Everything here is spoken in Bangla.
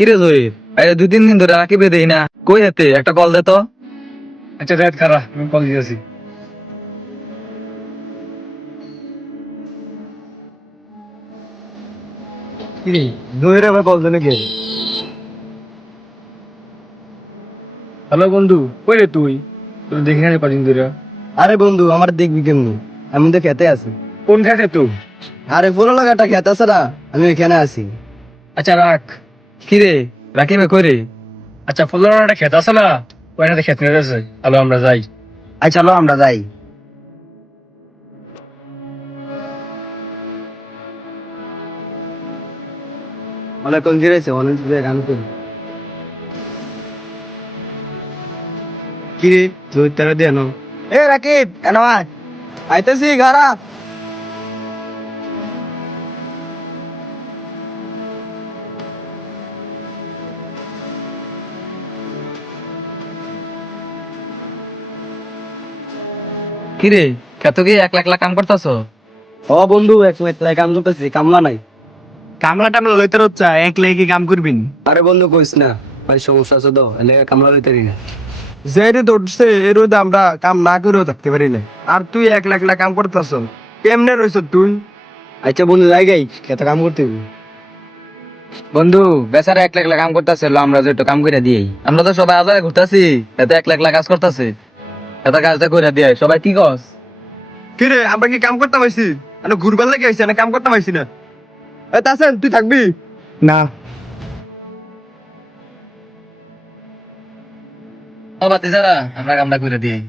কিরে জহির, এই 2-3 দিন ধরে রাকিবে দেই না, কই হেতে একটা কল দে তো। আচ্ছা রাত খারা আমি কল দিয়েছি। কি জহির আবার কল দেনে কে? হ্যালো বন্ধু, কই রে তুই? তুই দেখি না রে কদিন ধরে। আরে বন্ধু আমার দেখবি কেমনি, আমি তো খেতে আছি। কোন খাতে তুই? আরে পুরো লাগাটা খেতে আছে না, আমি এখানে আছি। আচ্ছা রাখ। কিরে রাকিবে কই রে? আচ্ছা ফুলরা একটা খেত আছে না, ওই না খেত নিয়ে আছে। হ্যালো আমরা যাই। আচ্ছা চলো আমরা যাই। অনেক কোন গিরেছে অনেক গান করি। কিরে জহির তারা দেন এ রাকিব কেন আইতেছি ঘরা। কিরে খেত কি একলা একলা কাম করতাছ? ও বন্ধু এক মিনিট কাম করতেছি, কামলা নাই। কামলা টামলা লইতে রচ্ছা এক লেগে কাম করবিন। আরে বন্ধু কইস না, বাড়ির সমস্যা আছে তো এলে কামলা লইতে না। যে ধরছে এর মধ্যে আমরা কাম না করেও থাকতে পারি না। আর তুই এক লাখ লাখ কাম করতেছ, কেমনে রইছ তুই? আচ্ছা বন্ধু যাই গাই খেতে কাম করতে হইবো। বন্ধু বেচারা একলা একলা কাম করতেছে, আমরা যে একটু কাম করে দিই। আমরা তো সবাই আজারে ঘুরতাছি, এত একলা একলা কাজ করতেছে, এত কাজটা করে দিয়ে সবাই কি কস? কিরে আমরা কি কাম করতে পারছি? আমি ঘুরবার লাগে আইছি না, কাম করতে পারছি না। তাছেন তুই থাকবি না? ও বাতি যারা আমরা কামটা করে দিই।